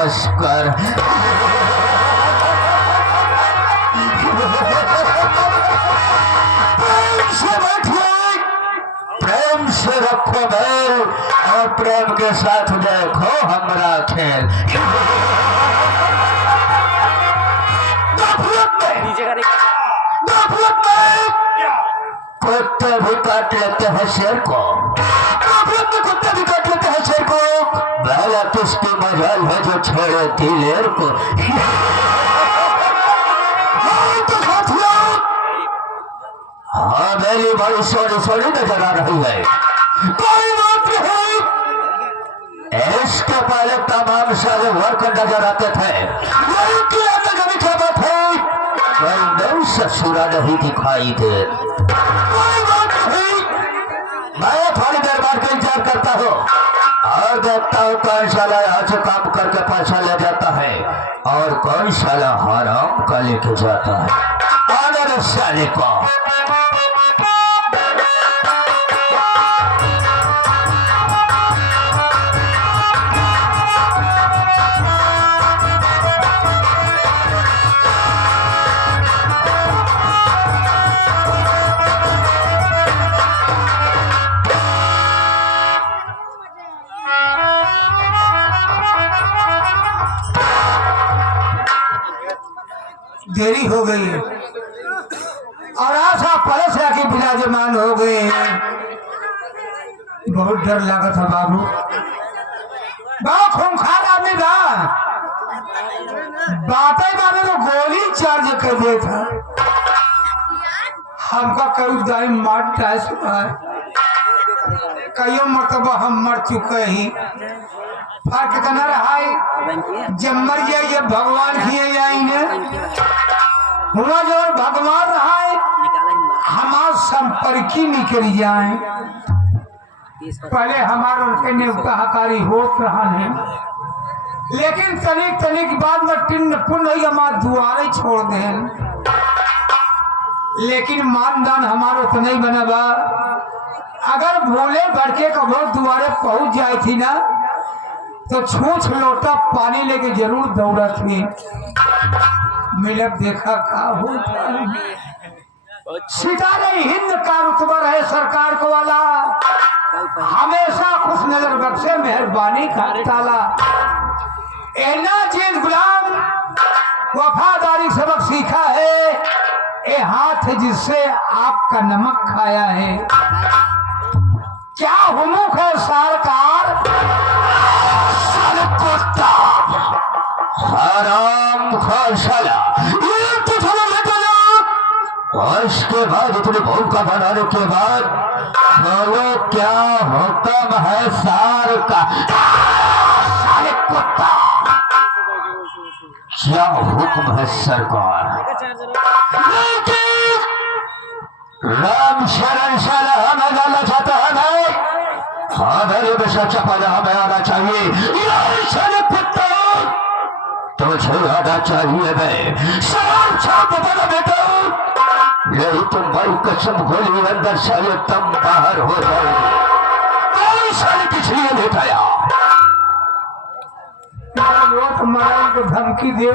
नमस्कार। प्रेम से बैठिए, प्रेम से रखो बैल और प्रेम के साथ देखो हमारा खेल। कुत्ते भी काट लेते हैं शेर को, कुत्ते भी काट लेते हैं शेर को, बैला किसकी मजाल है जो छेड़े दिलेर को। हाँ बैली बड़ी सोनी सोनी नजर आ रही है, कोई बात नहीं। इसके पहले तमाम सारे वर्क नजर आते थे, क्या बात है, कोई ससुरा नहीं दिखाई दे। कोई बात नहीं, मैं थोड़ी देर बाद का इंतजार करता हूँ और देखता हूँ कौन साला यहाँ से काम करके पैसा ले जाता है और कौन साला हराम का लेके जाता है। आने साले को देरी हो गई है और आशा पलश आके विराजमान हो गए हैं। बहुत डर लगा था बाबू, बहुत खूंखार आदमी था, बातें बाबू को गोली चार्ज कर दिया था। हमका कई दाई मार टाइस हुआ है, कई मरतबा हम मर चुके ही। फर्क इतना रहा है जब मर गया ये भगवान किए जाएंगे, हुआ जो भगवान रहा है हमारे संपर्की निकल जाए। पहले हमारे उनके नेवता हकारी होत रहा है, लेकिन तनिक तनिक बाद में टिन्न पुण्य हमारे दुआरे छोड़ दे। लेकिन मानदान हमारो तो नहीं बना बा, अगर भोले भड़के कबो दुआरे पहुंच जाए थी ना तो छूछ लोटा पानी लेके जरूर दौड़ा थी। मिलब देखा का होता सितारे हिंद का रुतबा रहे सरकार को वाला, हमेशा खुश नजर बख्शे मेहरबानी का ताला। एना चीज गुलाम वफादारी सबक सीखा है, ए हाथ जिससे आपका नमक खाया है। क्या हुमुक है सरकार, हराम खाशाला उसके बाद इतने भूखा बनाने के बाद बोलो क्या हुक्म है सार का। सारे कुत्ता क्या हुक्म है सरकार। राम शरण साला हमें डालना चाहता है मैं, हाँ मेरे बेशा चपाला हमें आना चाहिए। कुत्ता तुझे आना चाहिए मैं सलाम छाप बना बेटा, यही तुम भाई कसम खोली अंदर साले तम बाहर हो जाएगी। कोई साले किस लिए लेटाया मरण को धमकी दे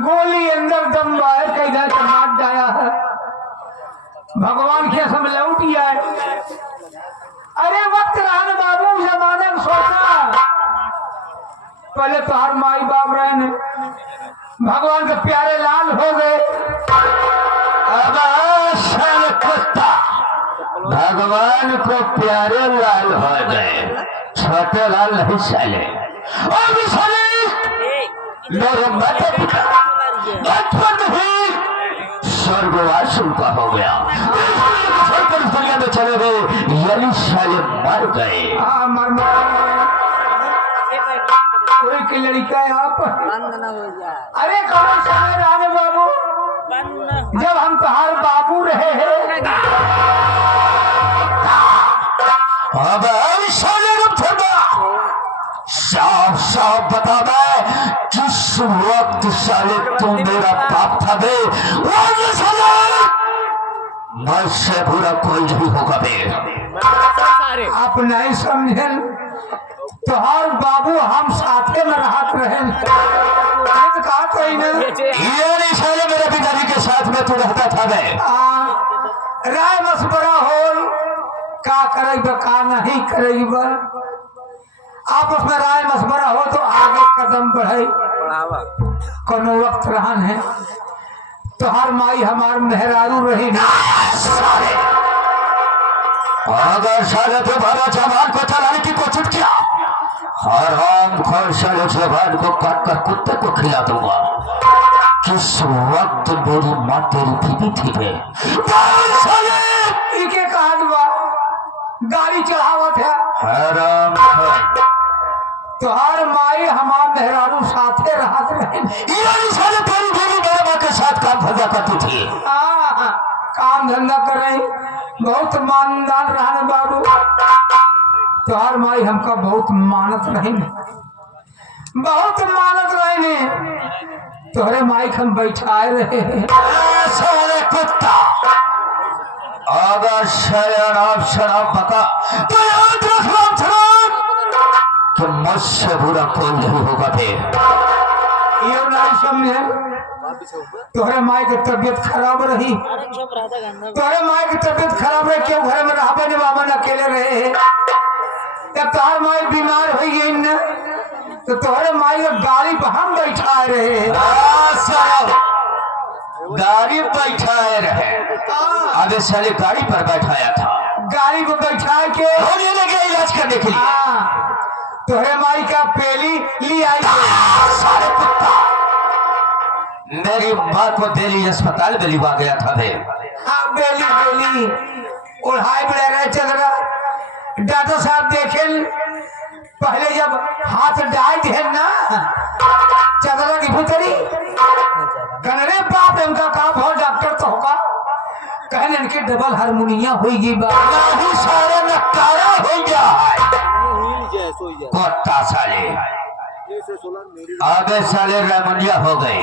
गोली अंदर दम बाहर कैदा के मार डाया है। भगवान के सब लौट आए। अरे वक्त रहन बाबू जमाने को सोचा, पहले तो हर माई बाप रहे भगवान के प्यारे लाल हो गए। अब कुत्ता भगवान को प्यारे लाल हो गए, छोटे लाल नहीं साले। और भी साले मेरे माता पिता बचपन ही स्वर्गवास उनका हो गया, दुनिया में चले गए, यानी साले मर गए। कोई की लड़का यहाँ पर अरे कौन समय राने बाबू, जब हम तुम्हारे बाबू रहे हैं अब साफ साफ बता दे किस वक्त साले तुम मेरा बाप था बे, मुझसे बुरा कोई नहीं होगा बे। आप नहीं समझे, तोहार बाबू हम साथे में रहत रहे तो कहा कोई ना ये नहीं साले मेरे पिताजी के साथ में तू रहता था मैं। राय मशवरा हो का करेब का नहीं करेब आपस में राय मशवरा हो तो आगे कदम बढ़े कोनो वक्त रहन है तोहार माई हमार मेहरारू रही ना अगर साले तुम्हारा जवान को चलाने की कोशिश किया हराम खोर साले जवान को काट कर कुत्ते को खिला दूंगा। किस वक्त मेरी माँ तेरी बीवी थी बे इके कहा दुआ गाड़ी चढ़ावत है हराम तोहार माई हमार मेहरारू साथे रहत रहे ये साले तेरी बीवी मेरे माँ के साथ काम धंधा करती थी। काम धंधा कर रही बहुत मानदान रहने बाबू तोहार माई हमका बहुत मानत रहे बहुत मानत रहे तोहरे माई हम बैठाए रहे साले कुत्ता अगर शराब बता तो याद रख शराब कि मुझसे बुरा कोई नहीं होगा बे। ये नहीं समझे तोहरे माई की तबीयत खराब रही तोहरे माई की तबीयत खराब रही क्यों घर में रहबे ने बाबा अकेले रहे हैं जब तोहर माई बीमार हो गई न तो तोहरे माई को गाड़ी पर हम बैठाए रहे गाड़ी बैठाए रहे अबे साले गाड़ी पर बैठाया था गाड़ी पर बैठा के होने लगे इलाज करने के लिए तोहरे माई का पेली ली आई साले कुत्ता मेरी माँ को दिल्ली अस्पताल में लिवा गया था बे। बेली बेली और हाई ब्लड चल रहा डॉक्टर साहब देखे पहले जब हाथ डाल थे ना चदरा की भीतरी कहने बाप इनका काम हो डॉक्टर तो होगा कहने इनके डबल हारमोनिया होगी नहीं सारे नकारा हो गया है कुत्ता साले आगे साले रेमोनिया हो गए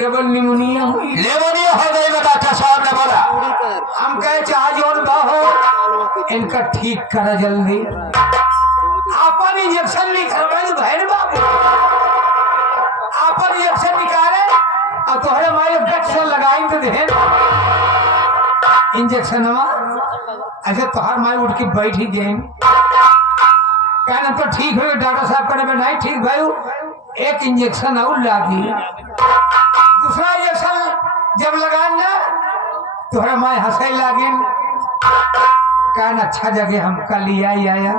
डबल निमोनिया हुई लेमोनिया हो गई डॉक्टर साहब ने बोला हम कहे चाहे जोन हो इनका ठीक करा जल्दी आपन इंजेक्शन निकाल बहन बाबू आपन इंजेक्शन निकाले और तोहरे माई गट से लगाई तो देन इंजेक्शन ऐसे तोहर माई उठ के बैठ ही गई कहना तो ठीक हो डॉक्टर साहब कहने में नहीं ठीक भाई एक इंजेक्शन और लागी दूसरा इंजेक्शन जब लगा ना तोहरा माई हंसे लागिन कहना अच्छा जगह हम कल आया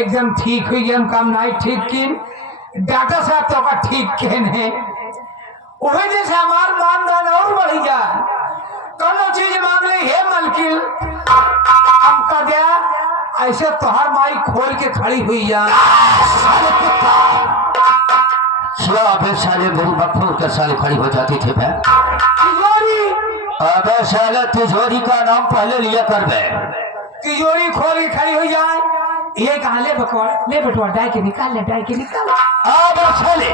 एकदम ठीक हुई हम काम नहीं ठीक किन डॉक्टर साहब तो का ठीक कहन है वही जैसे हमार मानदान और बढ़ जा कोनो चीज मांग ले हे मलकिन हमका दिया ऐसे तोहर माई खोल के खड़ी हुई जा अबे साले मेरी बखोर के साले खड़ी हो जाती थी मैं तिजोरी अबे साले तिजोरी का नाम पहले लिया कर बे तिजोरी खोल के खड़ी हो जाए ये कहा ले बटवा डाय के निकाल अब साले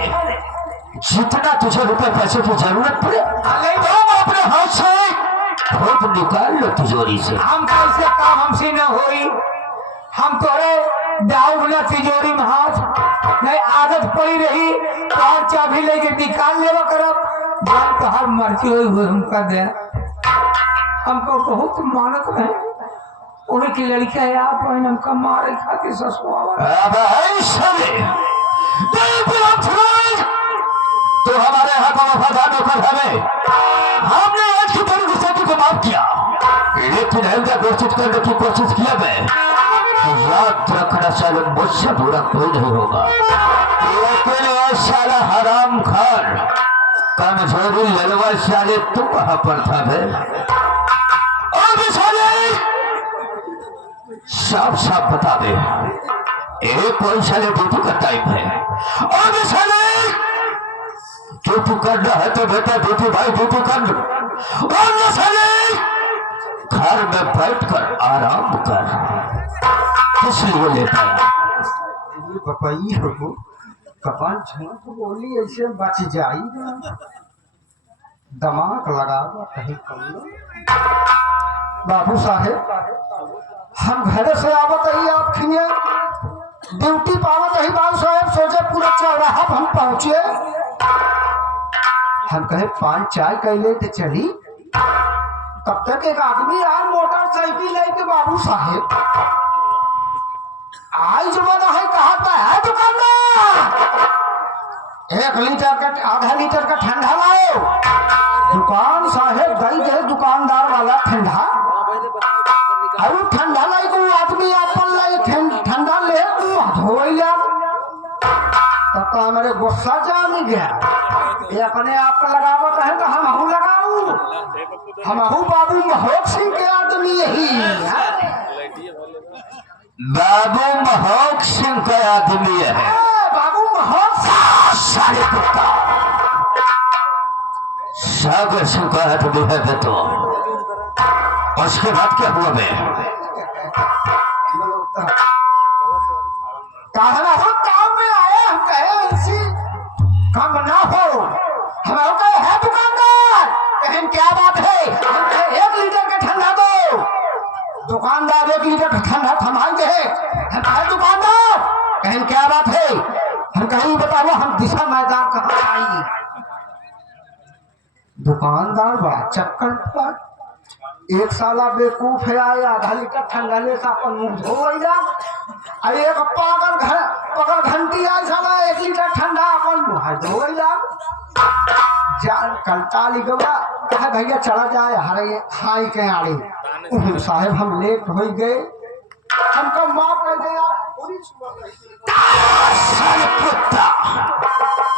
जितना तुझे रुपए पैसे की जरूरत पड़े तुम अपने हाथ से खुद निकाल लो तिजोरी से हम कैसे काम हमसे न होई हम तोरे दाऊ बोला तिजोरी में हाथ नहीं आदत पड़ी रही तो और चाबी लेके निकाल लेवा करब जब तो हर मर्जी हुई हमका दे हमको बहुत मानत है उन्हीं की लड़कियां है आप हमका मारे खातिर ससुआ तो हमारे यहाँ का वफादार होकर हमें हमने आज की बड़ी गुस्से को माफ किया लेकिन हल्का घोषित करने की कोशिश किया मैं याद रखना साले मुझसे बुरा कोई नहीं होगा लेकिन ये साला हराम खान कमजोरी ललवा साले तू कहाँ पर था बे साले साफ साफ बता दे एक कोई साले ड्यूटी का टाइम है और साले ड्यूटी करना है तो बेटा ड्यूटी भाई ड्यूटी कर लो और साले घर में बैठकर आराम कर किस लिए लेता है पपाई हो कपाल छुआ तो बोली ऐसे बच जाई दिमाग लगा कहीं कम बाबू साहेब हम घर से आवत आई आप खिया ड्यूटी पावत रही बाबू साहब, सोचे पूरा चौराहा हम पहुंचे। हम कहे पान चाय कैले तो चली। तब तक एक आदमी आया मोटरसाइकिल लेके बाबू साहेब। आज जमाना है, कहा था है दुकानदार 1 लीटर का आधा लीटर का ठंडा लाओ। दुकान साहेब गई थे दुकानदार वाला ठंडा, और ठंडा लाई को आदमी अपन लाई ठंडा ले धोइया। तब तो हमारे गुस्सा जान गया, ये अपने आप को लगावत है तो हम हूँ लगाऊ। हम हूँ बाबू महोक सिंह के आदमी यही है। बाबू महोक सिंह का आदमी है। बाबू महोक सारे कुत्ता सागर सिंह का आदमी है बे तो। उसके बाद क्या हुआ बे? कहना हो काम में आए, हम कहे ऐसी काम ना हो। हम कहे है दुकानदार, कहें क्या बात है? हम कहे 1 लीटर का ठंडा दो। दुकानदार 1 लीटर का ठंडा थमाई दे। हम कहे दुकानदार, कहें क्या बात है? हम कहीं बताओ हम दिशा मैदान कहाँ आई। दुकानदार बड़ा चक्कर पर, एक साला बेवकूफ है आए 1/2 लीटर ठंडा ले सा अपन मुंह धोइला। अरे एक पकड़ घंटी आई साला 1 लीटर ठंडा अपन मुंह धोइला। जान कलता लिखवा कहा भैया चला जाए हरे खाई के आड़े। साहेब हम लेट हो गए, हमको माफ कर दे यार। साले कुत्ता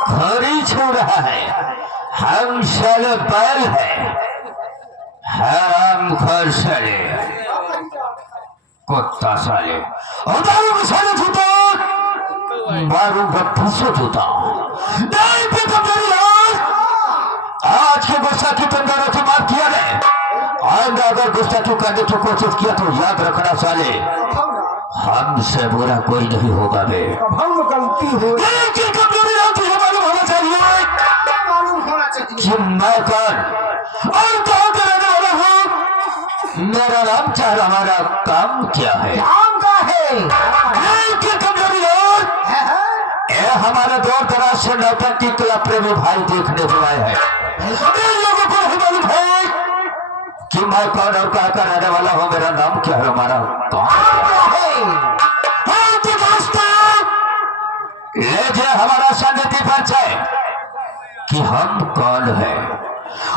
घड़ी छू रहा है, हम साले बैल है। हराम खोर साले कुत्ता साले। दारू के साले जूता मारू 3200 जूता नहीं पे कमजोरी लाल। आज के गुस्सा की तंदारों से माफ किया है। आइंदा अगर गुस्सा की करने की कोशिश किया तो याद रखना साले, हमसे बुरा कोई नहीं होगा बे। गलती हो लेकिन कमजोरी लाल तुझे मालूम होना चाहिए कि मैं कौन और कहाँ का रहने वाला हूँ। मेरा नाम चाहे हमारा काम क्या है। काम का है लेकिन कमजोरी लोग ये हमारे दूर दराज से नौटंकी कला प्रेमी भाई देखने को आए हैं। इन लोगों को नहीं मालूम है कि मैं कौन और कहाँ का रहने वाला हूँ, मेरा नाम क्या है, हमारा काम क्या है। हाँ तो दोस्तों ले जाए हमारा सानिध्य परिचय कि हम कौन है।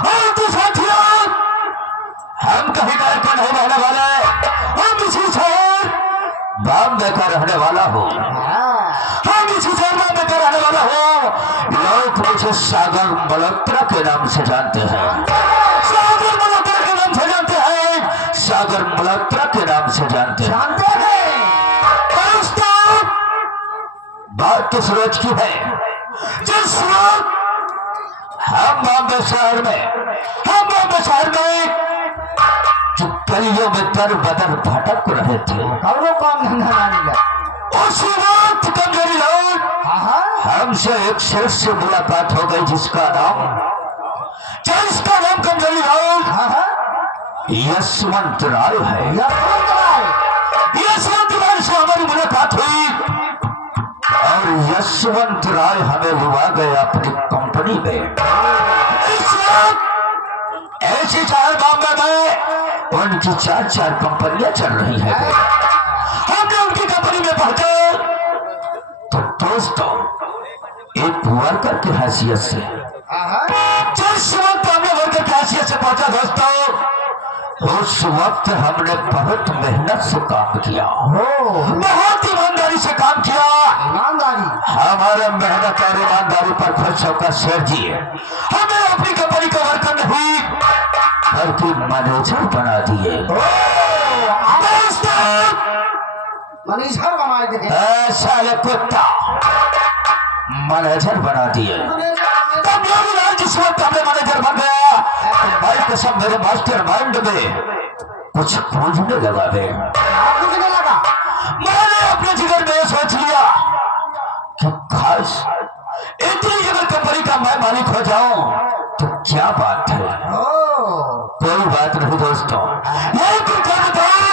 और तो साथियों हम कहीं गाँव का नहीं रहने वाले, हम इसी शहर बॉम्बे का रहने वाला हूँ। हम इसी शहर बॉम्बे का रहने वाला हूँ। लोग मुझे सागर मल्होत्रा के नाम से जानते हैं, सागर मल्होत्रा के नाम से जानते हैं, सागर मल्होत्रा के नाम से जानते हैं। दोस्तों बात किस रोज की है? जिस रोज हम बॉम्बे शहर में जो गलियों में दर बदर भटक रहे थे, काम धंधा नहीं उस वक्त कमजोरी लोग हमसे एक शख्स से मुलाकात हो गई जिसका नाम कमजोरी लोग यशवंत राय है। यशवंत राय से हमारी मुलाकात हुई और यशवंत राय हमें लुभा गए अपनी कंपनी में। इस वक्त ऐसी चार बॉम्बे में उनकी 4 कंपनियां चल रही है। हमने उनकी कंपनी में पहुंचे तो दोस्तों एक वर्कर की हैसियत से, जिस वक्त हमने वर्कर की हैसियत से पहुंचा दोस्तों, उस वक्त हमने बहुत मेहनत से काम किया, बहुत ईमानदारी से काम किया। हमारे मेहनत और ईमानदारी पर खुश होकर शेर जी हमें अपनी कंपनी का वर्कर नहीं बल्कि मैनेजर बना दिए। मैनेजर बनाए थे ऐसा कुत्ता मैनेजर बना दिए। तब जिस वक्त हमें मैनेजर बन गया तो भाई कसम मेरे मास्टर माइंड में कुछ पूछने लगा। मैंने अपने जिगर में सोच लिया कि खास इतनी जगह कंपनी का मैं मालिक हो जाऊं तो क्या बात है। कोई बात नहीं दोस्तों, लेकिन क्या बताऊं,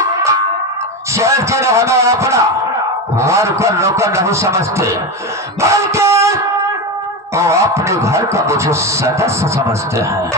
शहर के हमें अपना वर्कर नौकर नहीं समझते, बल्कि वो अपने घर का मुझे सदस्य समझते हैं।